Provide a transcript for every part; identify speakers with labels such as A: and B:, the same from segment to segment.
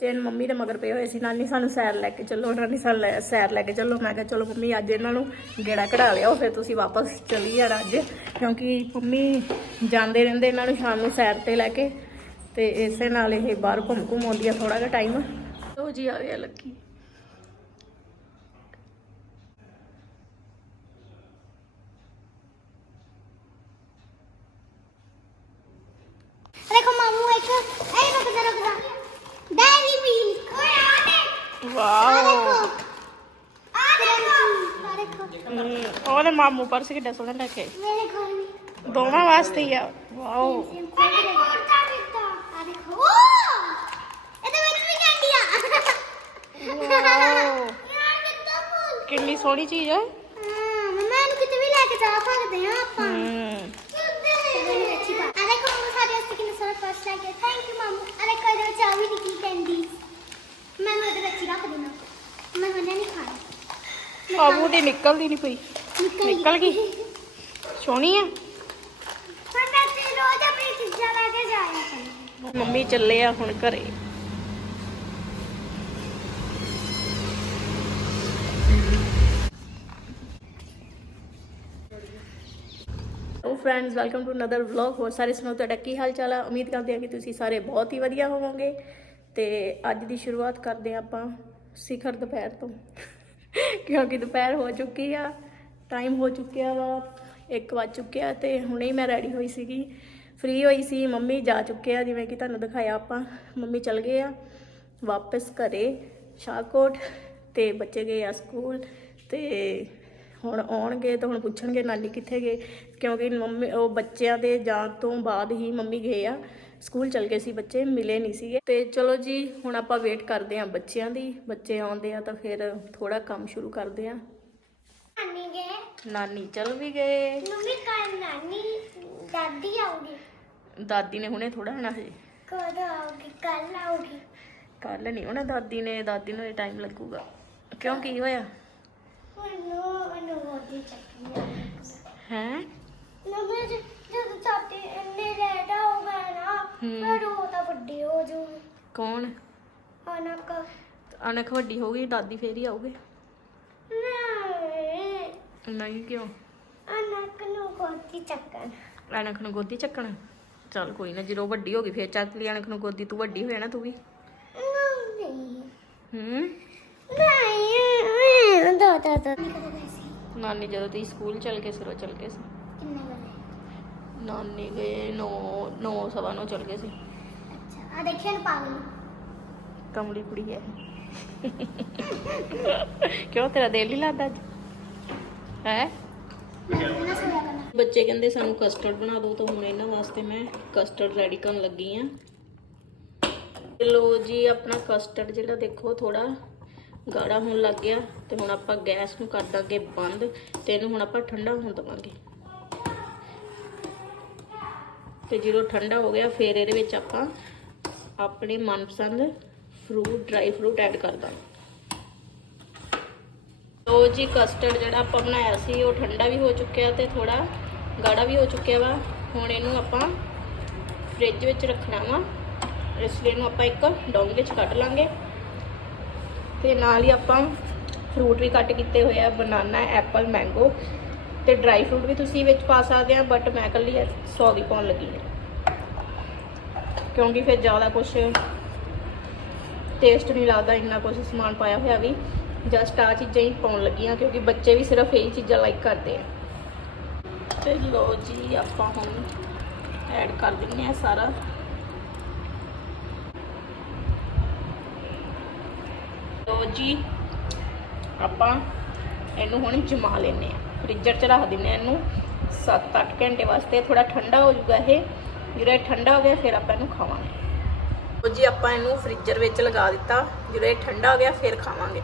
A: Chain mummy ਦੇ ਮਗਰ ਪਏ ਹੋਏ ਸੀ, ਨਾਨੀ ਸਾਨੂੰ ਸੈਰ ਲੈ ਕੇ ਚੱਲੋ, ਨਾਨੀ ਸਾਨੂੰ ਲੈ- ਸੈਰ ਲੈ ਕੇ ਚੱਲੋ। ਮੈਂ ਕਿਹਾ, ਚਲੋ ਮੰਮੀ, ਅੱਜ ਇਹਨਾਂ ਨੂੰ ਗੇੜਾ ਕਢਾ ਲਿਆਓ ਫਿਰ ਤੁਸੀਂ ਵਾਪਸ ਚਲੀ ਜਾਣਾ ਅੱਜ। ਕਿਉਂਕਿ ਮੰਮੀ ਜਾਂਦੇ ਰਹਿੰਦੇ ਇਹਨਾਂ ਨੂੰ ਸ਼ਾਮ ਨੂੰ ਸੈਰ ਤੇ ਲੈ ਕੇ, ਤੇ ਇਸੇ ਨਾਲ ਇਹ ਬਾਹਰ ਘੁੰਮ ਘੁੰਮ ਆਉਂਦੀ ਆ ਥੋੜਾ ਜਿਹਾ ਟਾਈਮ ਲੋ ਜੀ, ਆ ਗਿਆ ਲੱਕੀ। ਵਾਓ। ਉਹਦੇ ਮਾਮੂ ਪਰਸ ਕਿੱਡਾ ਸੋਹਣਾ ਲੈ ਕੇ ਆਏ।
B: ਮੇਰੇ ਕੋਲ ਨਹੀਂ
A: ਦੋਵਾਂ ਵਾਸਤੇ ਹੀ ਆ। ਵਾਓ।
B: ਮੇਰੇ ਕੋਲ ਤਾਂ ਦਿੱਤਾ ਆ ਦੇਖੋ ਇਹਦੇ ਵਿੱਚ ਵੀ ਕੈਂਡੀ ਆ
A: ਵਾਓ।
B: ਯਾਰ ਕਿੱਦਾਂ ਭੁੱਲ
A: ਕਿੰਨੀ ਸੋਹਣੀ ਚੀਜ਼ ਹੈ
B: ਹਾਂ ਮਮਾ ਇਹਨੂੰ ਕਿਤੇ ਵੀ ਲੈ ਕੇ ਜਾ ਸਕਦੇ ਹਾਂ ਆਪਾਂ।
A: ਹਮ
B: ਅਰੇ ਕੋ ਸਾਡੇ ਅਸਤੇ ਕਿੰਨਾ ਸਾਰਾ ਫਸਟ ਲੈ ਕੇ ਥੈਂਕ ਯੂ ਮਮ। ਅਰੇ ਕੋ ਦੋ ਚਾਹ ਵੀ ਨਿਕਲੀ ਕੈਂਡੀਜ਼ ਮੈਂ ਉਹਦੇ ਵਿੱਚ ਹੀ ਰੱਖ ਦੇਣਾ ਮੈਂ ਹੁਣੇ ਨਹੀਂ ਖਾਣਾ।
A: ਆਬੂ ਦੀ ਨਿਕਲਦੀ ਨਹੀਂ ਪਈ। ਨਿਕਲ ਗਈ। ਸੋਹਣੀ ਆ।
B: ਪਰ ਮੈਂ ਤੇ ਰੋਜ਼ ਆਪਣੀ ਚੀਜ਼ਾਂ ਲੈ ਕੇ ਜਾਇਆ ਕਰਾਂਗੀ
A: ਮੰਮੀ ਚੱਲੇ ਆ ਹੁਣ ਘਰੇ। ਉਹ friends welcome to another vlog ਹੋਰ ਸਾਰੇ ਸੁਣੋ ਤੁਹਾਡਾ ਕੀ ਹਾਲ ਚਾਲ ਆ? ਉਮੀਦ ਕਰਦੇ ਹਾਂ ਕਿ ਤੁਸੀਂ ਸਾਰੇ ਬਹੁਤ ਹੀ ਵਧੀਆ ਹੋਵੋਗੇ। ਤੇ ਅੱਜ ਦੀ ਸ਼ੁਰੂਆਤ ਕਰਦੇ ਹਾਂ ਆਪਾਂ ਸਿਖਰ ਦੁਪਹਿਰ ਤੋਂ। ਕਿਉਂਕਿ ਦੁਪਹਿਰ ਹੋ ਚੁੱਕੀ ਆ ਟਾਈਮ ਹੋ ਚੁੱਕਿਆ ਵਾ 1 ਵੱਜ ਚੁੱਕਿਆ ਤੇ ਹੁਣੇ ਹੀ ਮੈਂ ਰੈਡੀ ਹੋਈ ਸੀਗੀ। ਫ੍ਰੀ ਹੋਈ ਸੀ, ਮੰਮੀ ਜਾ ਚੁੱਕੇ ਆ, ਜਿਵੇਂ ਕਿ ਤੁਹਾਨੂੰ ਦਿਖਾਇਆ ਆਪਾਂ। ਮੰਮੀ ਚਲ ਗਏ ਆ, ਵਾਪਸ ਘਰੇ, ਸ਼ਾਹਕੋਟ ਤੇ ਬੱਚੇ ਗਏ ਆ ਸਕੂਲ ਤੇ ਹੁਣ ਆਉਣਗੇ ਤਾਂ ਹੁਣ ਪੁੱਛਣਗੇ ਨਾਨੀ ਕਿੱਥੇ ਗਏ। ਕਿਉਂਕਿ ਮੰਮੀ, ਉਹ ਬੱਚਿਆਂ ਦੇ ਜਾਣ ਤੋਂ ਬਾਅਦ ਹੀ ਮੰਮੀ ਗਏ ਆ। ਸਕੂਲ ਚਲ ਗਏ ਸੀ ਬੱਚੇ ਮਿਲੇ ਨਹੀਂ ਸੀਗੇ। ਤੇ ਚਲੋ ਜੀ ਹੁਣ ਆਪਾਂ ਵੇਟ ਕਰਦੇ ਆ ਬੱਚਿਆਂ ਦੀ। ਬੱਚੇ ਆਉਂਦੇ ਆ ਤਾਂ ਫਿਰ ਥੋੜਾ ਕੰਮ ਸ਼ੁਰੂ ਕਰਦੇ ਆ
B: ਨਾਨੀ ਗਏ।
A: ਨਾਨੀ ਚਲ ਵੀ ਗਏ।
B: ਮੰਮੀ ਕੱਲ ਨਾਨੀ ਦਾਦੀ ਆਉਗੀ
A: ਦਾਦੀ ਨੇ ਹੁਣੇ ਥੋੜਾ ਆਣਾ ਸੀ
B: ਕਦ ਆਉਗੀ ਕੱਲ ਆਉਗੀ
A: ਕੱਲ ਨਹੀਂ ਹੋਣਾ ਦਾਦੀ ਨੇ ਦਾਦੀ ਨੂੰ ਟਾਈਮ ਲੱਗੂਗਾ। ਕਿਉਂ ਕੀ ਹੋਇਆ?
B: ਉਹਨੂੰ ਉਹਨੂੰ
A: ਹੈ?
B: ਮੰਮੀ ਜੀ, ਜਦੋਂ ਚਾਟੀ ਇੰਨੇ ਲੇਟ ਹੋ ਗਏ ਨਾ ਫਿਰ ਉਹ ਤਾਂ ਵੱਡੀ ਹੋ ਜੂ
A: ਕੌਣ?
B: ਅਨਕ।
A: ਅਣਖ ਵੱਡੀ ਹੋ ਗਈ ਦਾਦੀ ਫੇਰ ਹੀ ਆਉਗੇ
B: ਨਹੀਂ।
A: ਨਹੀਂ ਕਿਉਂ?
B: ਅਨਕ ਨੂੰ ਕੋਤੀ ਚੱਕਣ।
A: ਅਣਖ ਨੂੰ ਗੋਦੀ ਚੱਕਣਾ? ਚੱਲ ਕੋਈ ਨਾ ਜਦੋਂ ਵੱਡੀ ਹੋ ਗਈ ਫੇਰ ਚੱਕ ਲਈ ਅਣਖ ਨੂੰ ਗੋਦੀ ਤੂੰ ਵੱਡੀ ਹੋ ਜਾਣਾ ਤੂੰ ਵੀ।
B: ਨਹੀਂ।
A: ਹੂੰ?
B: ਨਹੀਂ। ਦੋ ਦੋ ਦੋ।
A: ਨਾਨੀ ਜਦੋਂ ਤੁਸੀਂ ਸਕੂਲ ਚਲ ਕੇ ਸਿਰੋਂ ਚਲ ਗਏ ਸੀ।
B: ਕਿੰਨੇ ਵਜੇ?
A: ਨਾਨੀ ਗਏ 9 9 ਸਵਾ ਨੌ ਚਲ ਗਏ ਸੀ।
B: ਅੱਛਾ ਆ ਦੇਖਿਆ ਨਾ ਪਾਗਲ।
A: ਕਮਲੀ ਕੁੜੀ ਹੈ ਕਿਉਂ ਤੇਰਾ ਦਿਲ ਨਹੀਂ ਲੱਗਦਾ ਅੱਜ? ਹੈ? ਬੱਚੇ ਕਹਿੰਦੇ ਸਾਨੂੰ ਕਸਟਰਡ ਬਣਾ ਦਿਓ ਤਾਂ ਹੁਣ ਇਹਨਾਂ ਵਾਸਤੇ ਮੈਂ ਕਸਟਰਡ ਰੈਡੀ ਕਰਨ ਲੱਗੀ ਆ ਲੋ ਜੀ ਆਪਣਾ ਕਸਟਰਡ ਜਿਹੜਾ ਦੇਖੋ ਥੋੜਾ ਗਾੜਾ ਹੋਣ ਲੱਗ ਗਿਆ ਤੇ ਹੁਣ ਆਪਾਂ ਗੈਸ ਨੂੰ ਕਰ ਦਾਂਗੇ ਬੰਦ ਤੇ ਇਹਨੂੰ ਹੁਣ ਆਪਾਂ ਠੰਡਾ ਹੋਣ ਦਵਾਂਗੇ। ਤੇ ਜਦੋਂ ਠੰਡਾ ਹੋ ਗਿਆ, ਫਿਰ ਇਹਦੇ ਵਿੱਚ ਆਪਾਂ ਆਪਣੇ ਮਨਪਸੰਦ ਫਰੂਟ ਡਰਾਈ ਫਰੂਟ ਐਡ ਕਰ ਦਾਂਗੇ। ਲੋ ਜੀ ਕਸਟਰਡ ਜਿਹੜਾ ਆਪਾਂ ਬਣਾਇਆ ਸੀ, ਉਹ ਠੰਡਾ ਵੀ ਹੋ ਚੁੱਕਿਆ ਤੇ ਥੋੜਾ ਗਾੜਾ ਵੀ ਹੋ ਚੁੱਕਿਆ ਵਾ। ਹੁਣ ਇਹਨੂੰ ਆਪਾਂ ਫ੍ਰਿਜ ਵਿੱਚ ਰੱਖਣਾ ਵਾ। ਇਸ ਲਈ ਇਹਨੂੰ ਆਪਾਂ ਇੱਕ ਡੋਂਗ ਵਿੱਚ ਕੱਢ ਲਾਂਗੇ। ਤੇ ਨਾਲ ਹੀ ਆਪਾਂ ਫਰੂਟ ਵੀ ਕੱਟ ਕੀਤੇ ਹੋਏ ਆ ਬਨਾਨਾ ਐਪਲ ਮੈਂਗੋ ਤੇ ਡਰਾਈ ਫਰੂਟ ਵੀ ਤੁਸੀਂ ਵਿੱਚ ਪਾ ਸਕਦੇ ਆ ਬਟ ਮੈਂ ਇਕੱਲੀ ਸੌਗੀ ਪਾਉਣ ਲੱਗੀ ਹਾਂ ਕਿਉਂਕਿ ਫਿਰ ਜ਼ਿਆਦਾ ਕੁਝ ਟੇਸਟ ਨਹੀਂ ਲੱਗਦਾ, ਇੰਨਾ ਕੁਝ ਸਮਾਨ ਪਾਇਆ ਹੋਇਆ ਵੀ ਜਸਟ ਆ ਚੀਜ਼ਾਂ ਹੀ ਪਾਉਣ ਲੱਗੀਆਂ ਕਿਉਂਕਿ ਬੱਚੇ ਵੀ ਸਿਰਫ ਇਹੀ ਚੀਜ਼ਾਂ ਲਾਈਕ ਕਰਦੇ ਆ। ਤੇ ਲੋ ਜੀ, ਆਪਾਂ ਹੁਣ ਐਡ ਕਰ ਦਿੰਦੇ ਆ ਸਾਰਾ। ਲੋ ਜੀ, ਆਪਾਂ ਇਹਨੂੰ ਹੁਣ ਜਮਾ ਲੈਨੇ ਆ। ਫ੍ਰਿਜਰ 'ਚ ਰੱਖ ਦਿੰਨੇ ਆ ਇਹਨੂੰ। 7-8 ਘੰਟੇ ਵਾਸਤੇ ਥੋੜਾ ਠੰਡਾ ਹੋ ਜਾਊਗਾ ਇਹ। ਜਦੋਂ ਇਹ ਠੰਡਾ ਹੋ ਗਿਆ, ਫਿਰ ਆਪਾਂ ਇਹਨੂੰ ਖਾਵਾਂਗੇ। ਉਹ ਜੀ, ਆਪਾਂ ਇਹਨੂੰ ਫ੍ਰਿਜਰ ਵਿੱਚ ਲਗਾ ਦਿੱਤਾ। ਜਦੋਂ ਇਹ ਠੰਡਾ ਹੋ ਗਿਆ, ਫਿਰ ਖਾਵਾਂਗੇ।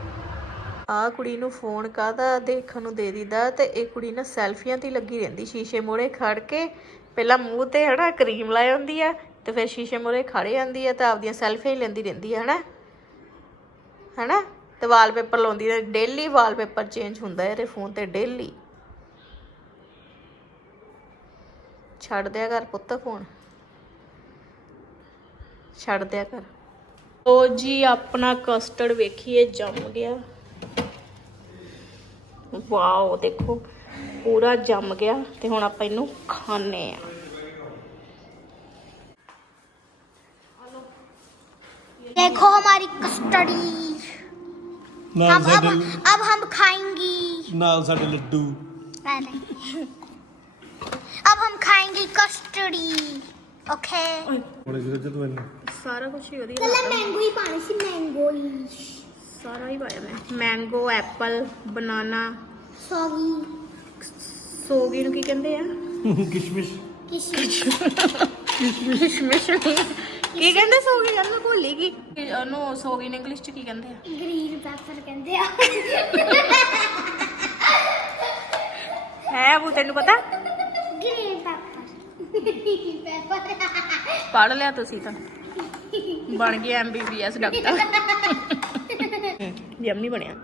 A: ਆ ਕੁੜੀ ਨੂੰ ਫੋਨ ਕਾਹਦਾ ਦੇਖਣ ਨੂੰ ਦੇ ਦਿੰਦਾ ਤੇ ਇਹ ਕੁੜੀ ਨਾ ਸੈਲਫੀਆਂ ਤੇ ਹੀ ਲੱਗੀ ਰਹਿੰਦੀ, ਸ਼ੀਸ਼ੇ ਮੋੜੇ ਖੜ ਕੇ। ਪਹਿਲਾਂ ਮੂੰਹ ਤੇ ਹਨਾ, ਕਰੀਮ ਲਾਈ ਹੁੰਦੀ ਆ, ਤੇ ਫਿਰ ਸ਼ੀਸ਼ੇ ਮੋੜੇ ਖੜੇ ਜਾਂਦੀ ਆ ਤੇ ਆਪਦੀਆਂ ਸੈਲਫੀਆਂ ਹੀ ਲੈਂਦੀ ਰਹਿੰਦੀ ਆ, ਹਨਾ? ਹਨਾ? ਤੇ ਵਾਲਪੇਪਰ ਲਾਉਂਦੀ ਹੈ ਡੇਲੀ ਵਾਲਪੇਪਰ ਚੇਂਜ ਹੁੰਦਾ ਹੈ ਇਹਦੇ ਫੋਨ ਤੇ ਡੇਲੀ ਛੱਡ ਦਿਆ ਕਰ ਪੁੱਤ ਫੋਨ ਛੱਡ ਦਿਆ ਕਰ ਲੋ ਜੀ ਆਪਣਾ ਕਸਟਰਡ ਵੇਖੀਏ ਜੰਮ ਗਿਆ ਵਾਓ ਦੇਖੋ ਪੂਰਾ ਜੰਮ ਗਿਆ ਤੇ ਹੁਣ ਆਪਾਂ ਇਹਨੂੰ ਖਾਣੇ ਆ
B: देखो हमारी कस्टडी
C: ਨਾਲ
B: अब अब
C: ਸਾਡੇ
B: अब हम खाएंगी
C: ਨਾਲ ਸਾਡੇ ਲੱਡੂ
B: अब हम खाएंगे कस्टडी ओके
C: ਬੜੇ ਜਿਹੜੇ ਜਦੋਂ ਇਹਨੂੰ
A: ਸਾਰਾ ਕੁਝ ਹੀ ਵਧੀਆ
B: कलर
A: ਲੱਗਦਾ।
B: मैंगो ही पानी से मैंगो ही
A: ਸਾਰਾ ਹੀ ਪਾਇਆ ਮੈਂ ਮੈਂਗੋ ਐਪਲ ਬਨਾਨਾ
B: सॉगी
A: ਸੋਗੀ ਨੂੰ ਕੀ ਕਹਿੰਦੇ ਆ
C: ਕਿਸ਼ਮਿਸ਼
B: किशमिश
A: ਕਿਸ਼ਮਿਸ਼ ਕੀ ਕਹਿੰਦੇ ਸੋਗੀ ਯਾਰ ਮੈਂ ਭੁੱਲ ਗਈ ਕਿ ਉਹਨੂੰ ਸੋਗੀ ਨੂੰ ਇੰਗਲਿਸ਼ ਚ ਕੀ ਕਹਿੰਦੇ ਆ
B: ग्रीन पेपर कहते हैं
A: ਹੈ ਉਹ ਤੈਨੂੰ ਪਤਾ ਪੜ ਲਿਆ ਤੁਸੀਂ ਤਾਂ। ਬਣ ਗਏ ਐਮਬੀਬੀਐਸ ਡਾਕਟਰ ਜੰਮ ਨਹੀਂ ਬਣਿਆ।